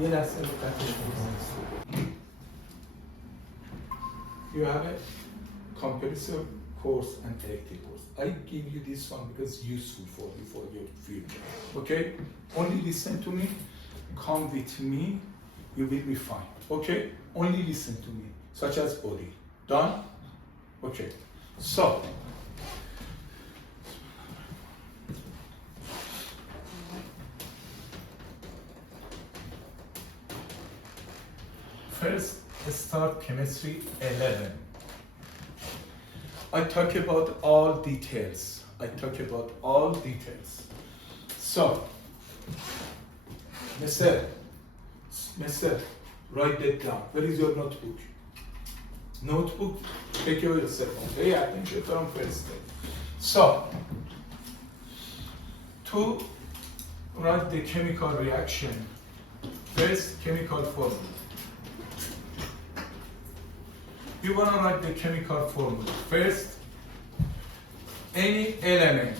یه لحظه دقت کنید. You have a comprehensive course and elective course. I give you this one because useful for your future. Okay? Only listen to me. Come with me. You will be fine. Okay? Only listen to me. Such as body. Done? Okay. So. First, start chemistry 11. I talk about all details. So, Mister, write that down. Where is your notebook? Notebook, take care of yourself. Pay attention to first step. So, to write the chemical reaction, first chemical formula. You want to write the chemical formula. First, any element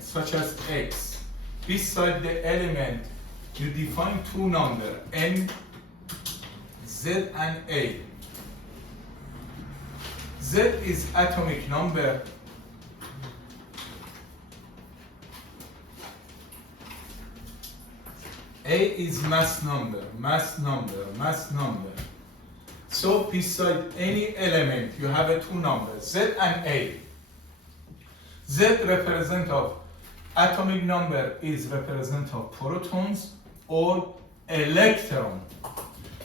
such as X, beside the element, you define two numbers, N, Z, and A. Z is atomic number. A is mass number. So beside any element, you have two numbers, Z and A. Z represent of atomic number is represent of protons or electron.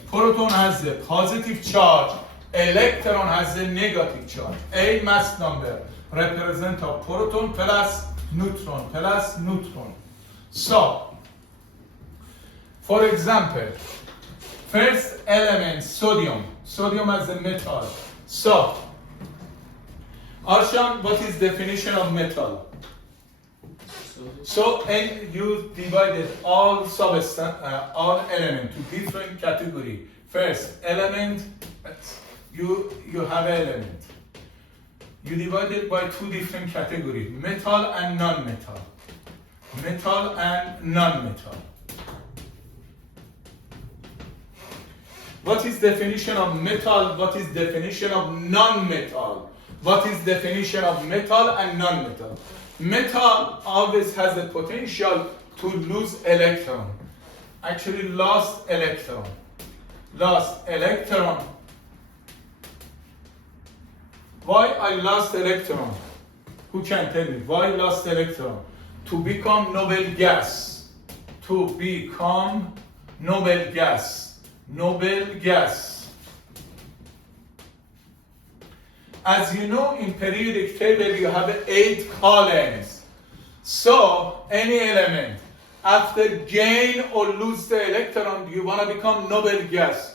Proton has the positive charge, electron has the negative charge. A mass number represent of proton plus neutron. So, for example, first element, sodium as a metal. So, Arshan, what is definition of metal? So, and you divided all element to different category. First element, you have element. You divide it by two different categories, metal and non-metal. What is definition of metal? What is definition of non-metal? What is definition of metal and non-metal? Metal always has the potential to lose electron. Actually, lost electron. Why I lost electron? Who can tell me? Why lost electron? To become noble gas. Noble gas. As you know, in periodic table you have 8 columns. So any element after gain or lose the electron, you want to become noble gas.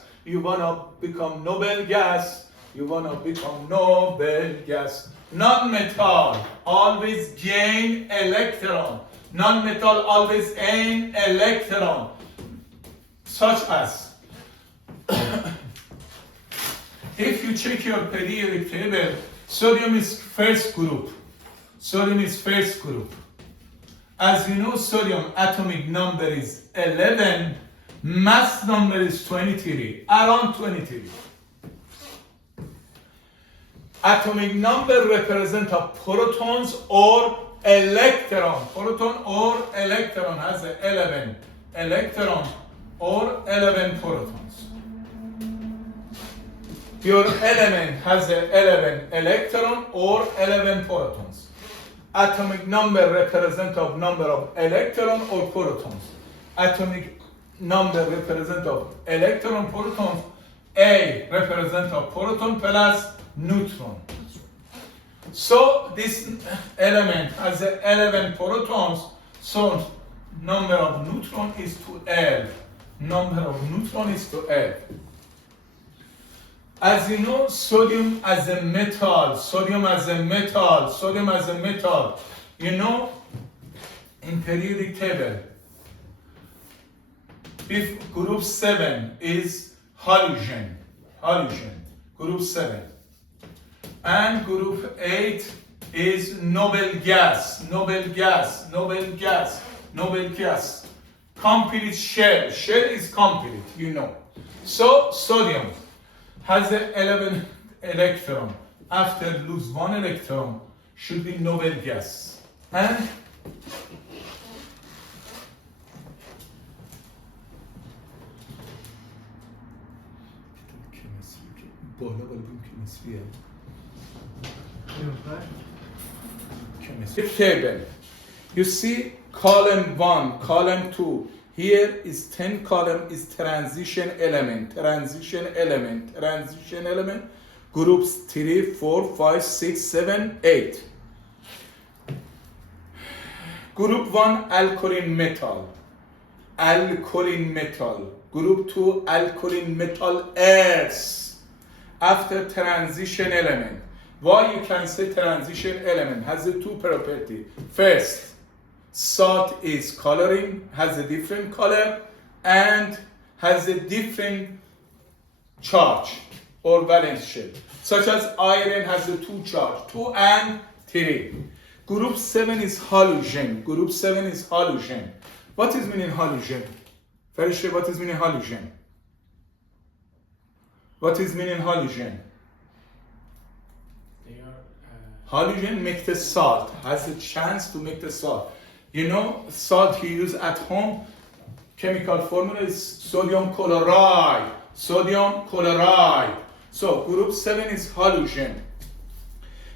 Non-metal always gain electron. Non-metal always gain electron. Such as if you check your periodic table, sodium is first group. As you know, sodium atomic number is 11, mass number is 23, around 23. Atomic number represent of protons or electron. Proton or electron has 11 electron or 11 protons. Your element has 11 electron or 11 protons. Atomic number represent of number of electron or protons. Atomic number represent of electron protons. A represent of proton plus neutron. So this element has 11 protons. So number of neutron is to L. As you know, sodium as a metal. You know, in periodic table, if group 7 is halogen, group 7, and group 8 is noble gas. complete shell. Shell is complete, you know. So sodium has the 11 electron. After lose 1 electron, should be noble gas. And table. You see column 1, column 2. Here is 10 column is transition element, transition element, transition element. Groups 3, 4, 5, 6, 7, 8. Group 1 alkaline metal. Alkaline metal. Group 2 alkaline metal earth. After transition element. Why you can say transition element has the two property. First, salt is coloring, has a different color and has a different charge or valence shell. Such as iron has the two charge, 2 and 3. Group 7 is halogen. Group 7 is halogen. What is meaning halogen? Farishte, what is meaning halogen? What is meaning halogen? Halogen make the salt, has a chance to make the salt. You know, salt you use at home, chemical formula is sodium chloride. Sodium chloride. So group 7 is halogen.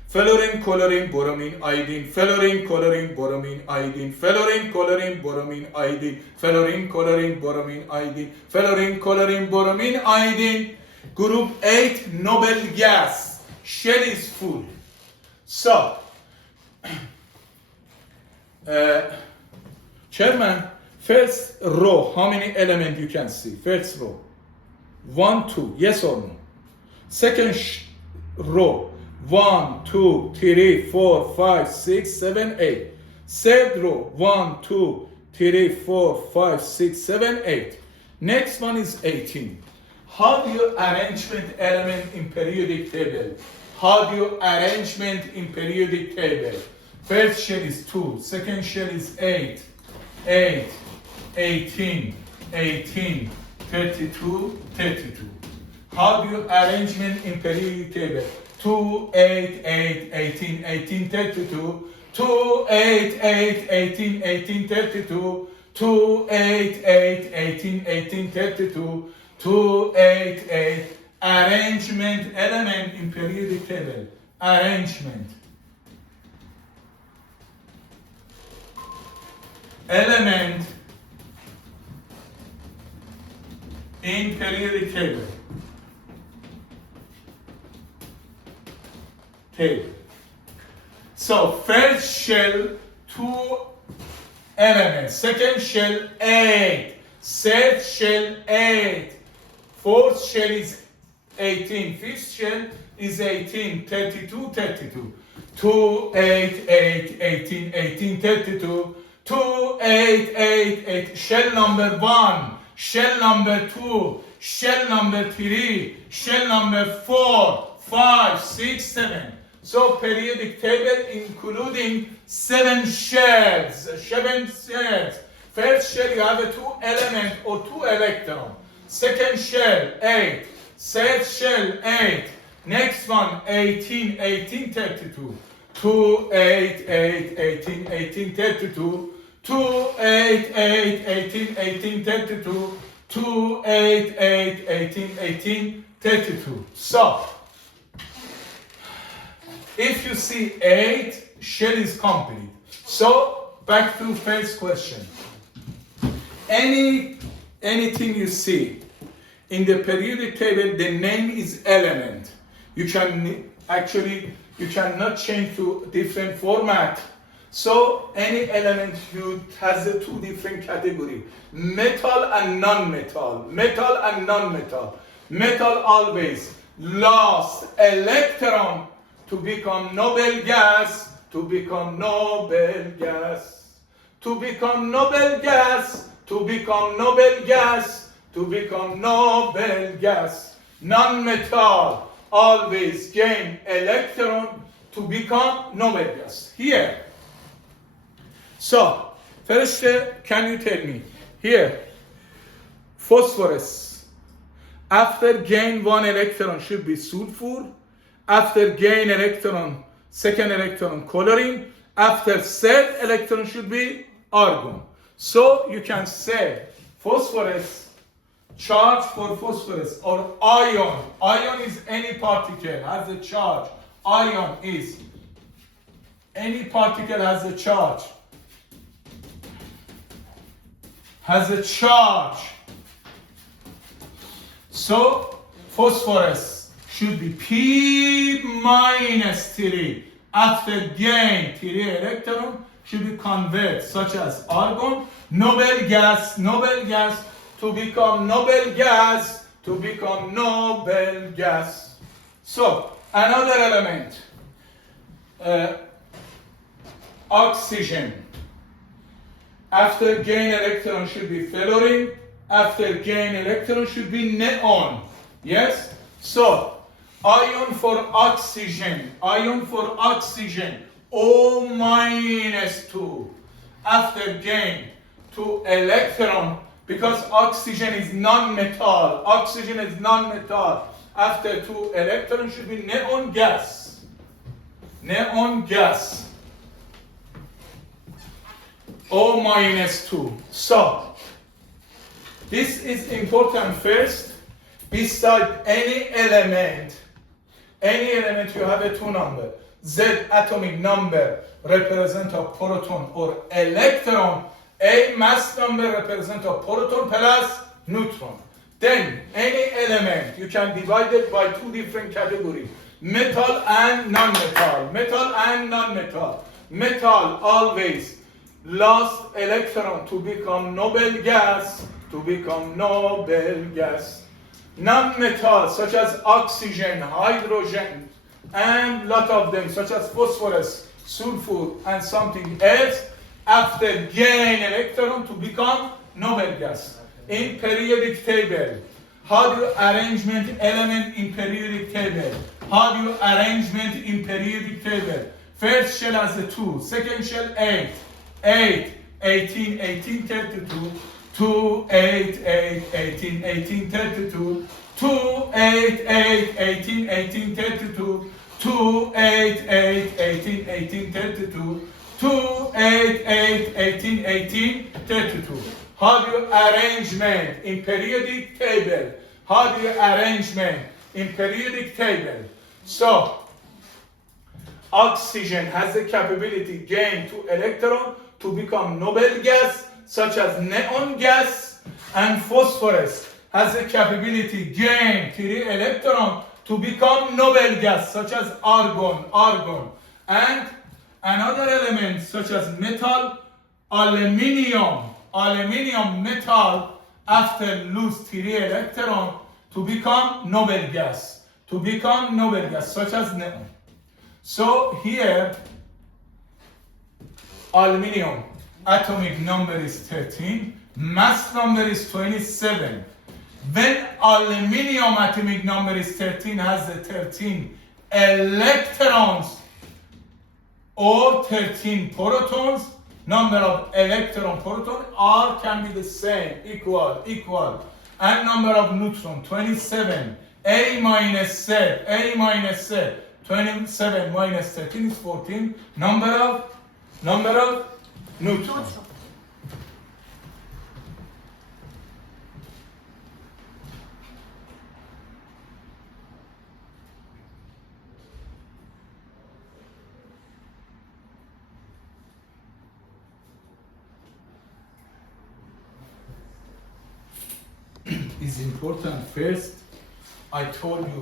Fluorine, chlorine, bromine, iodine. Fluorine, chlorine, bromine, iodine. Fluorine, chlorine, bromine, iodine. Fluorine, chlorine, bromine, iodine. Fluorine, chlorine, bromine, iodine. Group 8, noble gas. Shell is full. So, Chairman, first row, how many elements you can see? First row, 1, 2, yes or no? Second row, 1, 2, 3, 4, 5, 6, 7, 8. Third row, 1, 2, 3, 4, 5, 6, 7, 8. Next one is 18. How do you arrangement element in periodic table? How do you arrangement in periodic table? First shell is 2, second shell is 8, 8, 18, 18, 32, 32. How do you arrangement in periodic table? 2, 8, 8, 18, 18, 32, 2, 8, 8, 18, 18, 32, 2, 8, 8, 18, 18, 32, 2, 8, 8. Arrangement element in periodic table. Arrangement. Element in periodic table. Table. So first shell 2 elements. Second shell 8. Third shell 8. Fourth shell is 18. Fifth shell is 18. 32, 32. 2, 8, 8, 18, 18, 32. 2, 8, 8, 8. Shell number 1. Shell number 2. Shell number 3. Shell number 4, 5, 6, 7. So periodic table including 7 shells. 7 shells. First shell you have a 2 element or 2 electron. Second shell 8. Third shell 8. Next one 18, 18, 32. 2, 8, 8, 18, 18, 32. 2, 8, 8, 18, 18, 32. 2, 8, 8, 18, 18, 32. So, if you see 8, shell is complete. So, back to first question. Anything you see in the periodic table, the name is element. You cannot change to different format. So any element you has the 2 different category: metal and non-metal. Metal and non-metal. Metal always lost electron to become noble gas. To become noble gas. To become noble gas. To become noble gas. To become noble gas. Non-metal always gain electron to become noble gas. Here. So, first, can you tell me, Here, phosphorus. After gain 1 electron should be sulfur. After gain electron, second electron, chlorine. After third electron should be argon. So you can say phosphorus, charge for phosphorus, or ion. Ion is any particle has a charge. Ion is any particle has a charge. Has a charge. So phosphorus should be P minus 3. After gain 3 electron should be converted, such as argon, noble gas to become noble gas, noble gas. So another element, oxygen. After gain electron should be fluorine. After gain electron should be neon. Yes? So, ion for oxygen. O minus 2. After gain 2 electron, because oxygen is non-metal. After 2 electron should be neon gas. O minus 2. So, this is important first. Beside any element you have a 2 number. Z atomic number represent a proton or electron. A mass number represent a proton plus neutron. Then any element you can divide it by 2 different categories. Metal and non-metal. Metal always lost electron to become noble gas. Non-metal such as oxygen, hydrogen, and lot of them such as phosphorus, sulfur, and something else, after gain electron to become noble gas. In periodic table, how do you arrangement element in periodic table? First shell has a 2, second shell 8, 18, 32, 2, 8, 18, 32, 2, 8, 18, 32, 2, 8, 18, 32, 2, 8, 18, 32. How do you arrangement in periodic table? So, oxygen has the capability gain 2 electron to become noble gas, such as neon gas, and phosphorus has the capability gain 3 electron to become noble gas, such as argon. And another element such as metal, aluminium metal, after lose 3 electron to become noble gas, such as neon. So here, aluminium atomic number is 13, mass number is 27. When aluminium atomic number is 13, has the 13 electrons or 13 protons, number of electron proton all can be the same, equal, and number of neutron 27. A minus Z, 27 minus 13 is 14. Number of neutrons. Is important. First, I told you,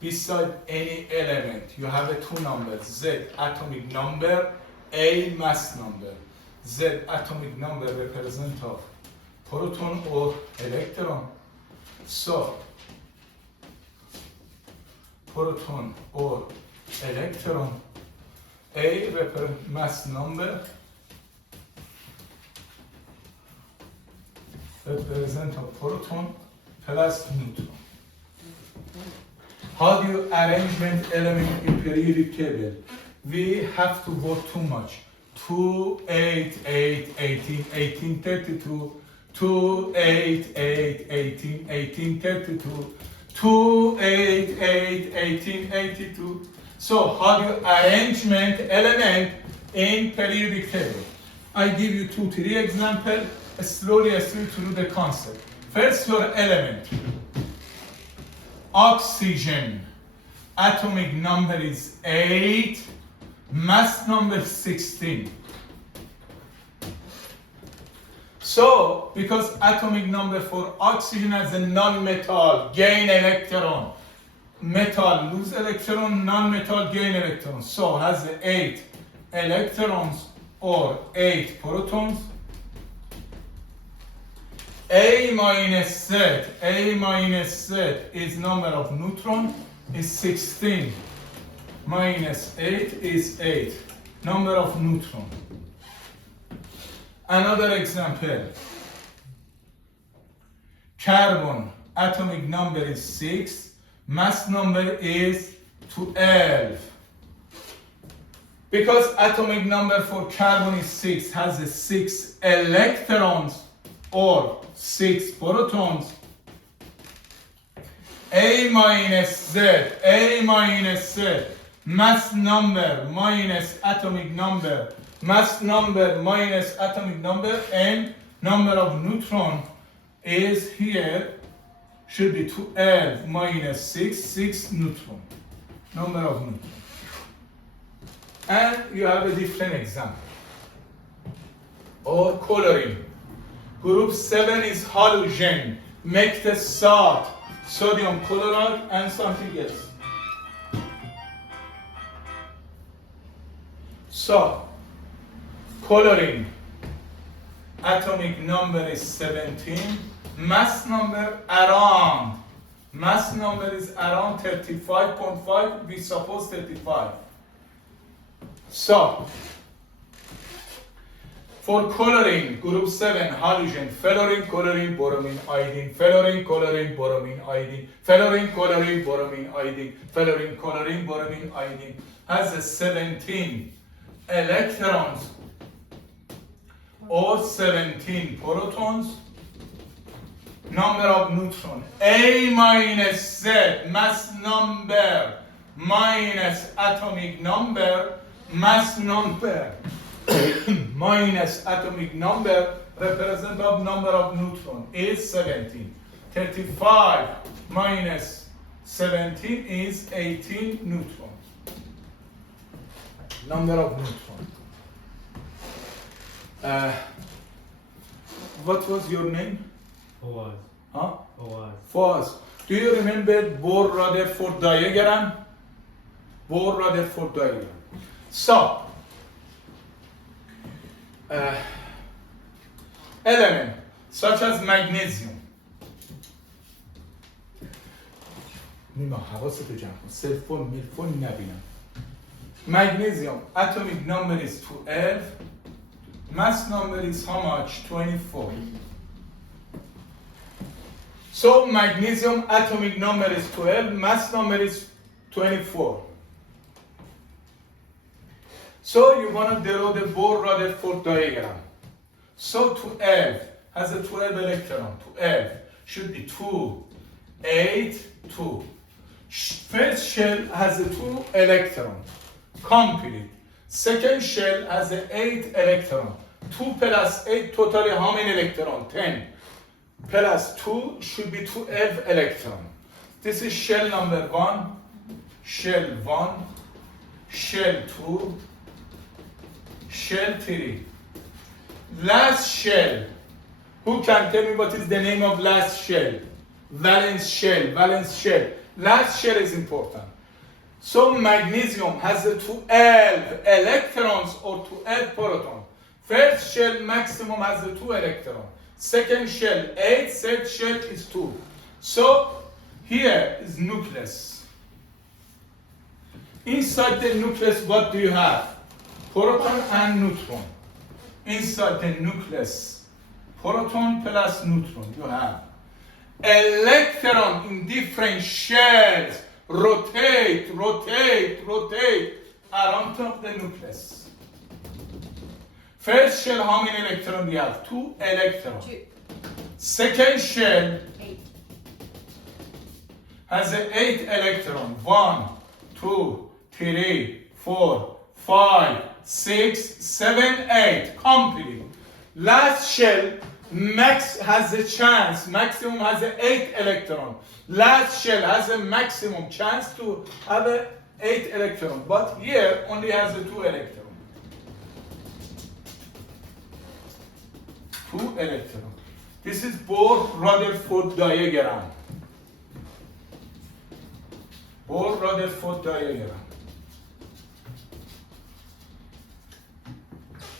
beside any element, you have a 2 numbers, Z atomic number, A mass number. Z atomic number represent of proton or electron. So, proton or electron, A mass number represent a proton plus neutron. How do you arrangement element in periodic table? We have to go too much. 2, 8, 8, 18, 18, 32, 2, 8, 8, 18, 18, 32, 2, 8, 8, 18, 82. So how do you arrangement element in periodic table? I give you 2, 3 examples, slowly through the concept. First, your element. Oxygen, atomic number is 8, mass number 16. So, because atomic number for oxygen as a non-metal, gain electron. Metal lose electron, non-metal gain electron. So, has 8 electrons or 8 protons. A minus Z is number of neutron, is 16. Minus 8 is 8, number of neutron. Another example. Carbon, atomic number is 6, mass number is 12. Because atomic number for carbon is 6, has 6 electrons or 6 protons. A minus Z, mass number minus atomic number, mass number minus atomic number, and number of neutron is here, should be 12 minus 6, 6 neutron, number of neutron. And you have a different example. Or coloring. Group 7 is halogen, make the salt, sodium chloride, and something else. So, coloring, atomic number is 17, mass number is around 35.5, we suppose 35. So, for coloring, group 7, halogen, fluorine, chlorine, bromine, iodine, fluorine, chlorine, bromine, iodine, fluorine, chlorine, bromine, iodine, fluorine, chlorine, bromine, iodine, has 17 electrons or 17 protons. Number of neutrons, A minus Z, mass number minus atomic number, mass number minus atomic number, representative number of neutron is 17. 35 minus 17 is 18 neutrons. Number of neutrons. What was your name? Fawaz. Huh? Fawaz. Fawaz. Do you remember Bohr-Rutherford diagram? Bohr-Rutherford diagram. So, element such as magnesium. Magnesium, atomic number is 12, mass number is how much? 24. So magnesium atomic number is 12, mass number is 24. So you want to draw the Bohr-Rutherford diagram. So 12 has a 12 electron. 12 should be 2, 8, 2. First shell has a 2 electron, complete. Second shell has an 8 electron. 2 plus 8 totally how many electron? 10. Plus 2 should be 12 electron. This is shell number 1, shell 1, shell 2, shell 3. Last shell. Who can tell me what is the name of last shell? Valence shell, valence shell. Last shell is important. So magnesium has a 12 electrons or 12 protons. First shell maximum has a 2 electrons. Second shell 8, third shell is 2. So here is nucleus. Inside the nucleus, what do you have? Proton and neutron. Inside the nucleus, proton plus neutron, you have electron in different shells, rotate around top of the nucleus. First shell, how many electrons do you have? 2 electrons. Second shell 8. has an 8 electron. 1, 2, 3, 4, 5, 6, 7, 8. Complete. Last shell has a chance, maximum has an 8 electron. Last shell has a maximum chance to have an 8 electron, but here only has a 2 electron. 2 electron. This is Bohr-Rutherford diagram. Bohr-Rutherford diagram.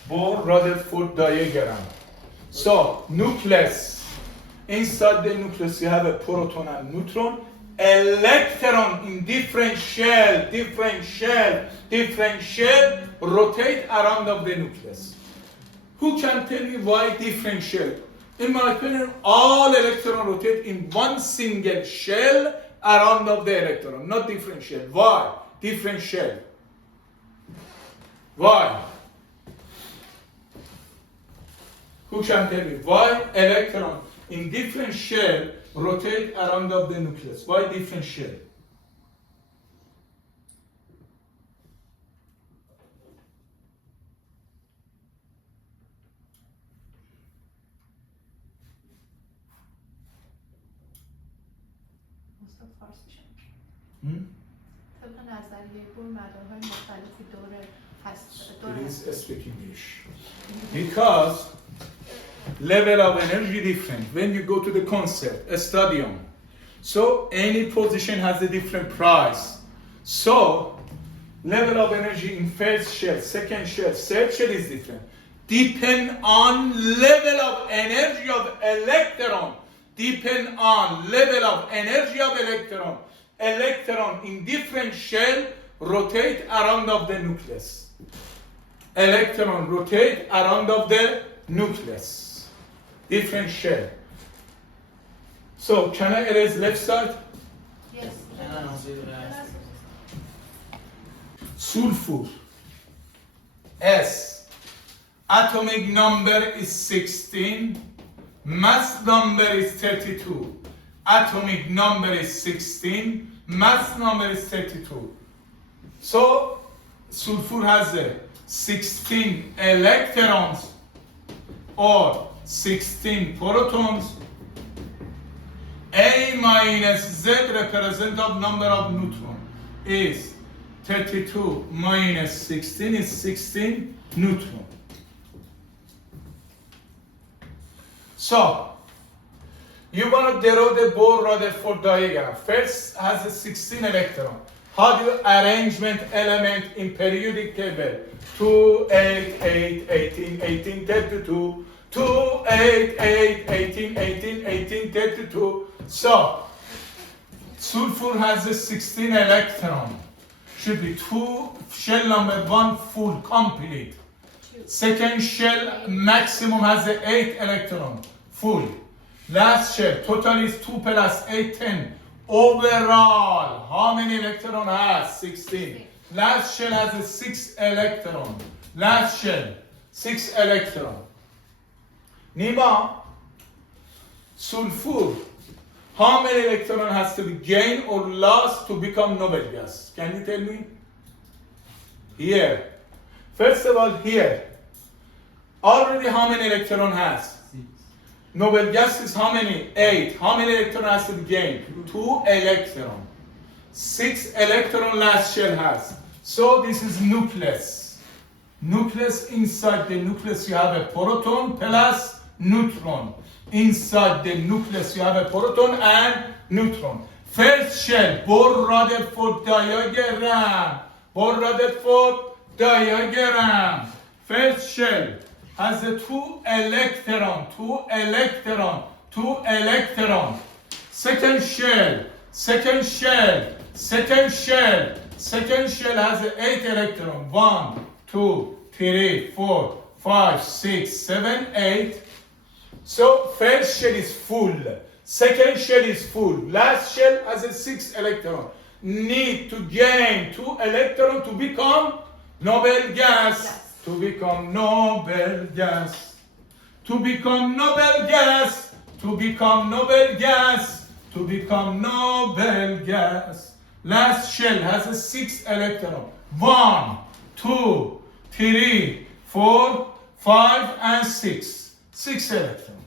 Bohr-Rutherford diagram. So, nucleus. Inside the nucleus you have a proton and neutron. Electron in different shell, rotate around of the nucleus. Who can tell me why different shell? In my opinion, all electrons rotate in one single shell around of the electron, not different shell. Why? Different shell. Why? Who can tell me why electron in different shell rotate around of the nucleus? Why different shell? طبق نظریه بور مدارهای مختلفی دور هست. Please speak English. Because level of energy different. When you go to the concert, a stadium, so any position has a different price. So level of energy in first shell, second shell, third shell is different. Depend on level of energy of electron. Depend on level of energy of electron. Electron in different shell rotate around of the nucleus. Electron rotate around of the nucleus. Different shell. So can I erase left side? Yes. Sulfur. S. Atomic number is 16. Mass number is 32. Atomic number is 16. Mass number is 32. So sulfur has 16 electrons or 16 protons. A minus Z represent of number of neutron is 32 minus 16 is 16 neutron. So you want to draw the Bohr-Rutherford diagram. First has a 16 electron. How do you arrangement element in periodic table? 2, 8, 8, 18, 18, 32. 2, 8, 8, 18, 18, 18, 32. So, sulfur has a 16 electron. Should be 2, shell number 1 full, complete. Second shell maximum has a 8 electron, full. Last shell, total is 2 plus 8, 10. Overall, how many electron has? 16. Last shell has a 6 electron. Last shell, 6 electron. Nima, sulfur, how many electron has to be gained or lost to become noble gas? Can you tell me? Here. First of all, here. Already how many electron has? Noble gas is how many? 8. How many electron has to be gained? 2 electron. 6 electron last shell has. So this is nucleus. Nucleus, inside the nucleus you have a proton plus neutron. Inside the nucleus you have a proton and neutron. First shell, Bohr-Rutherford diagram. Bohr-Rutherford diagram. First shell has a 2 electron, 2 electron, 2 electron. Second shell, second shell, second shell, second shell has 8 electron. 1, 2, 3, 4, 5, 6, 7, 8. So first shell is full, second shell is full, last shell has a 6 electron. Need to gain 2 electron to become noble gas. Yes. To become noble gas. To become noble gas. to become noble gas, to become noble gas. Last shell has a 6 electron. 1, 2, 3, 4, 5, and 6. 6 electrons.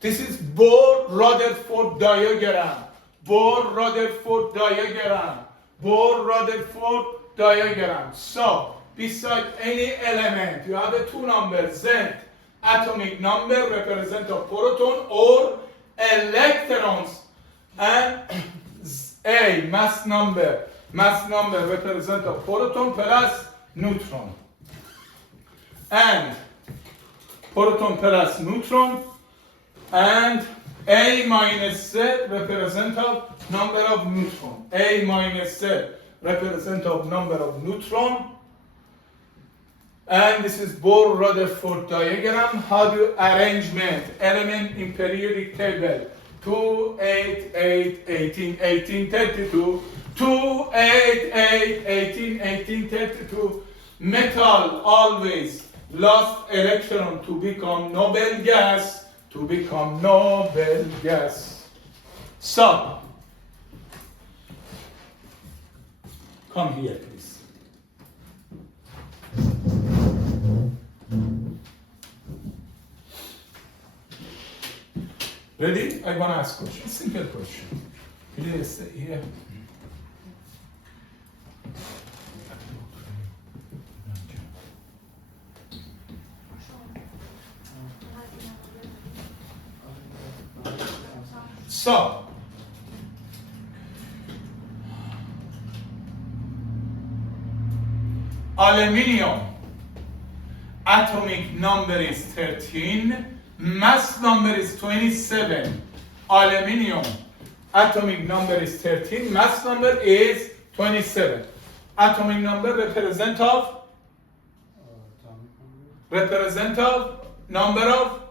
This is Bohr-Rutherford diagram. Bohr-Rutherford diagram. Bohr-Rutherford diagram. So, beside any element, you have a 2 numbers, Z, atomic number represent a proton or electrons, and A, mass number represent a proton plus neutron. And proton plus neutron, and A minus Z represent a number of neutron. A minus Z represent a number of neutron. And this is Bohr-Rutherford diagram. How do you arrangement element in periodic table? 2, 8, 8, 18, 18, 32. 2, 8, 8, 18, 18, 32. Metal always lost electron to become noble gas. To become noble gas. So, come here, please. Ready? I want to ask a question. Simple question. Please stay here. So, aluminium atomic number is 13, mass number is 27. Aluminium atomic number is 13, mass number is 27. Atomic number represent of number of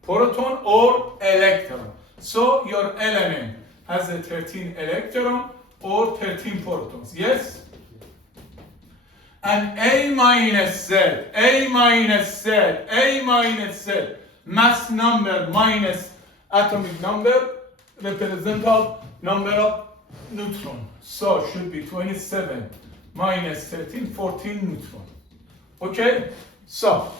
proton or electron. So your element has a 13 electron or 13 protons. Yes? And A minus Z, mass number minus atomic number represent of number of neutron. So should be 27 minus 13, 14 neutron. Okay? So,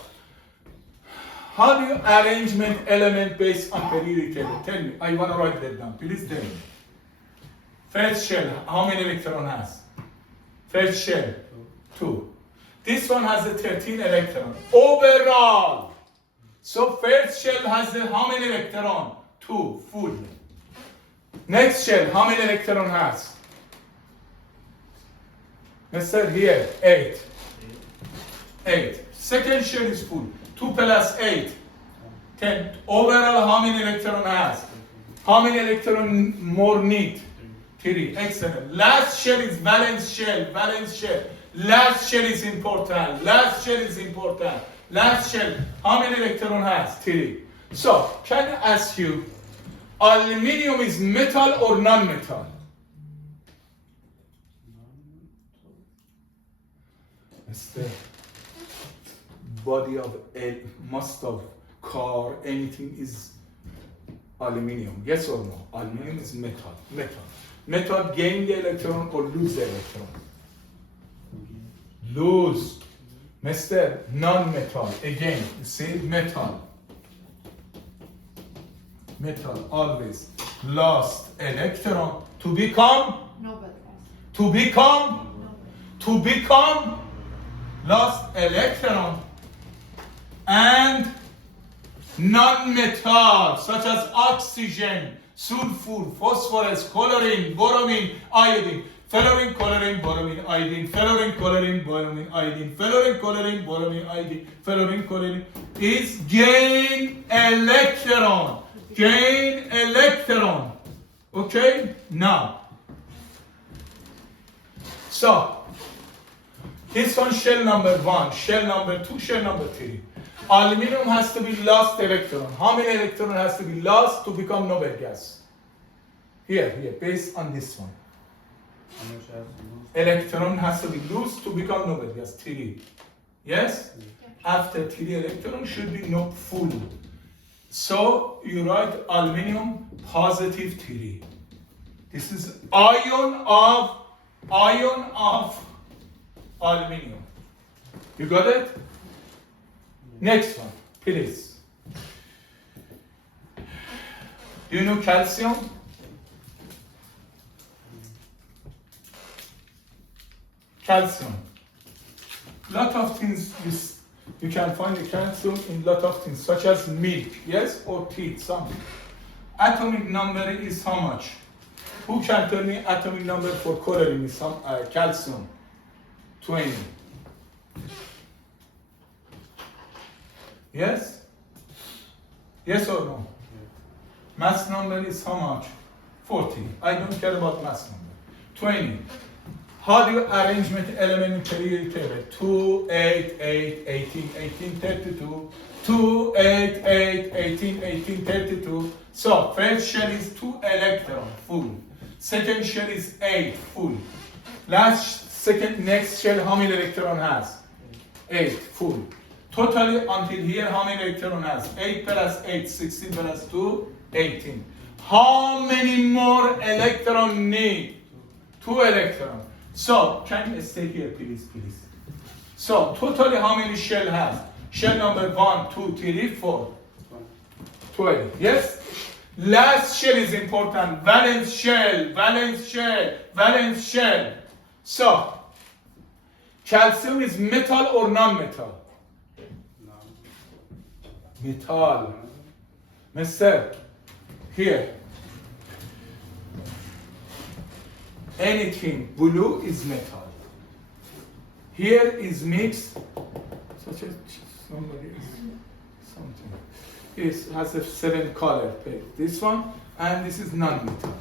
how do you arrangement element based on periodic table? Tell me, I want to write that down. Please tell me. First shell, how many electron has? First shell, 2. This one has a 13 electron. Overall. So first shell has how many electron? 2, full. Next shell, how many electron has? Let's say here, 8. 8. Second shell is full. 2 plus 8, 10. Overall, how many electron has? How many electron more need? 3. Excellent. Last shell is valence shell. Last shell is important. Last shell, how many electron has? 3. So, can I ask you, aluminium is metal or non-metal? Mr. Body of most of car, anything is aluminium. Yes or no? Aluminium is metal. Metal gain the electron or lose the electron? Lose. Mr. Non-metal. Again, you see metal. Metal always lost electron to become Noble. to become lost electron. And non-metal such as oxygen, sulfur, phosphorus, chlorine, bromine, iodine, fluorine, chlorine, bromine, iodine, fluorine, chlorine, bromine, iodine, fluorine, chlorine, bromine, iodine, fluorine, chlorine is gain electron. Okay? Now, so this one shell number 1, shell number 2, shell number 3. Aluminium has to be lost electron. How many electron has to be lost to become noble gas? Here, based on this one. Electron has to be lost to become noble gas. 3. Yes? After 3 electron should be not full. So you write aluminium positive 3. This is ion of aluminium. You got it? Next one, please. Do you know calcium? Calcium. Lot of things you can find the calcium in lot of things, such as milk, yes, or teeth, something. Atomic number is how much? Who can tell me atomic number for chlorine is calcium? 20. Yes? Yes or no? Mass number is how much? 40. I don't care about mass number. 20. How do you arrangement element in periodic table? 2, 8, 8, 18, 18, 32. 2, 8, 8, 18, 18, 32. So first shell is 2 electron, full. Second shell is 8, full. Next shell, how many electron has? 8, full. Totally until here, how many electron has? 8 plus 8, 16 plus 2, 18. How many more electron need? 2 electron. So, can you stay here, please? So, totally how many shell has? Shell number 1, 2, 3, 4. 12. Yes? Last shell is important. Valence shell. So, calcium is metal or non-metal? Metal. Mister, here. Anything blue is metal. Here is mixed, such as somebody is something. It has a 7 color. This one, and this is non-metal.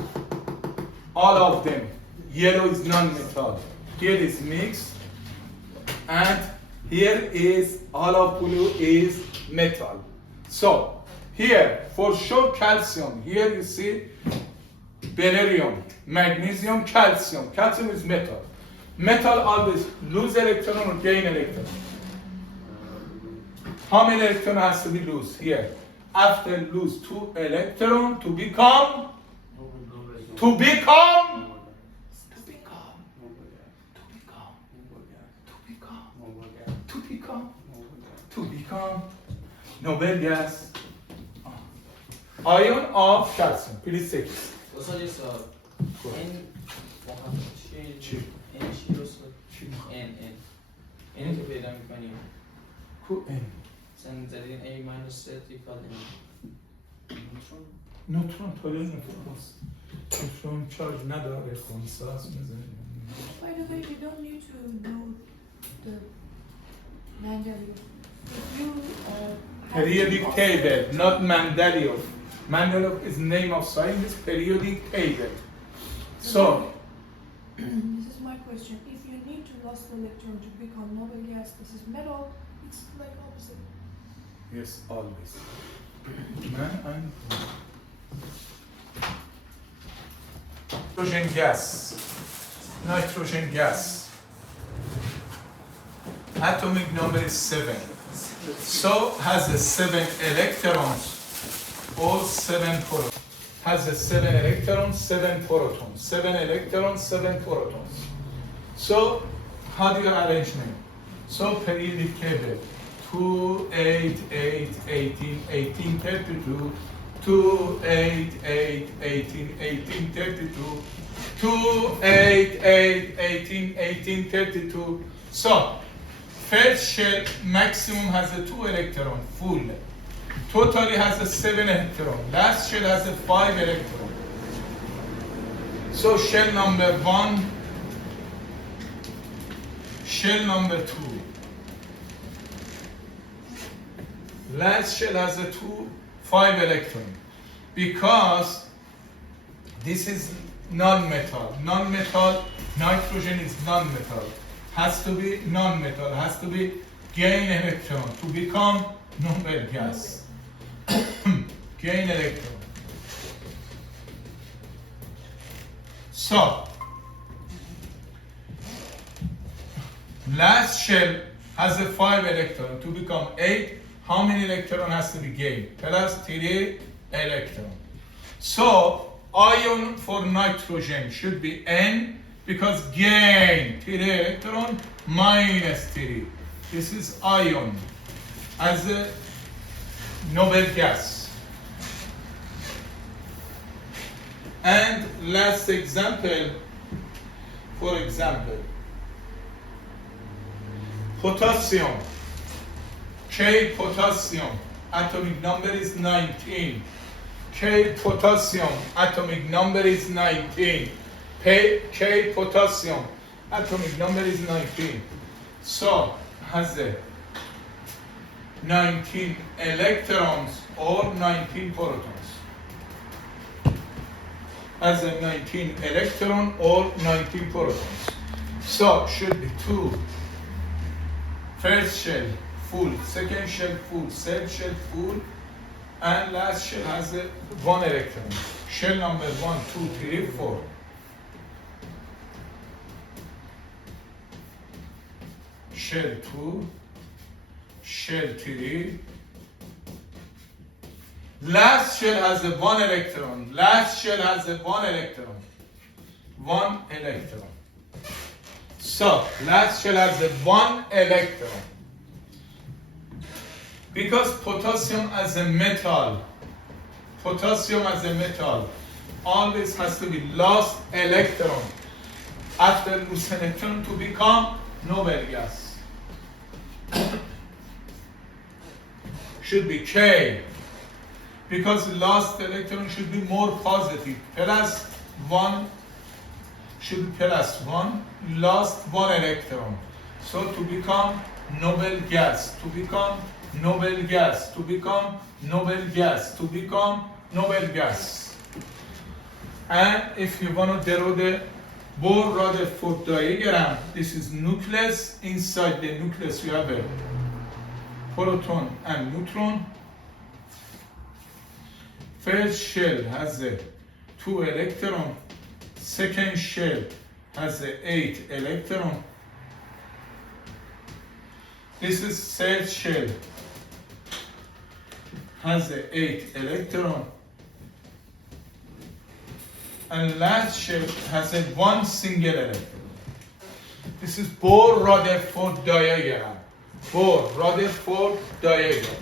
All of them. Yellow is non-metal. Here is mixed, and here is all of blue is metal. So here for sure calcium. Here you see beryllium, magnesium, calcium. Calcium is metal. Metal always lose electron or gain electron. How many electron has to be lose here? After lose 2 electron to become Nobel gas. Ion of calcium. Please take it. اینه که پیدا میکنیم کو ان مثلا زدین A minus Z equal نوترون تولید نوترون است. نوترون چارج نداره خونسا است میزنیم. By the way, you don't need to know the Mendeleev. If you Periodic table, not Mendeleev. Mendeleev is name of science, periodic table. So, this is my question. If you need to lost electron to become noble gas, this is metal. It's like opposite. yes, always. Man and nitrogen gas. Nitrogen gas. Atomic number is 7. So has a 7 electrons or 7 protons. Has a 7 electrons, 7 protons. 7 electrons, 7 protons. So how do you arrange them? So periodic table. 2, 8, 8, 18, 18, 32. 2, 8, 8, 18, 18, 32. 2, 8, 8, 18, 18, 32. So, first shell maximum has a 2 electron, full. Totally has a 7 electron. Last shell has a 5 electron. So, shell number 1, shell number 2. Last shell has a 5 electron. Because this is non-metal. Non-metal, nitrogen is non-metal. Has to be non-metal, has to be gain electron to become Nobel gas. Gain electron. So, last shell has a 5 electron to become 8. how many electron has to be gained? Plus 3 electron. So ion for nitrogen should be N because gain 3 electron minus 3. This is ion as a noble gas. And last example, for example, potassium. K potassium, atomic number is 19. K potassium, atomic number is 19. K potassium, atomic number is 19. So, has a 19 electrons or 19 protons. Has a 19 electron or 19 protons. So, should be 2. First shell full, second shell full, third shell full, and last shell has a 1 electron. Shell number 1, 2, 3, 4. Shell 2, shell 3. Last shell has a 1 electron. Last shell has a 1 electron. 1 electron. So, last shell has a 1 electron. Because potassium as a metal always has to be lost electron after loose electron to become noble gas. Should be K. Because lost electron should be more positive. Plus 1 should be plus 1, lost 1 electron. So to become noble gas, to become noble gas, to become noble gas, to become noble gas. And if you want to draw the Bohr-Rutherford diagram, this is nucleus. Inside the nucleus you have a proton and neutron. First shell has a 2 electron. Second shell has a 8 electron. This is third shell has a 8 electron. And last shell has a 1 single electron. This is Bohr-Rutherford diagram. Bohr-Rutherford diagram.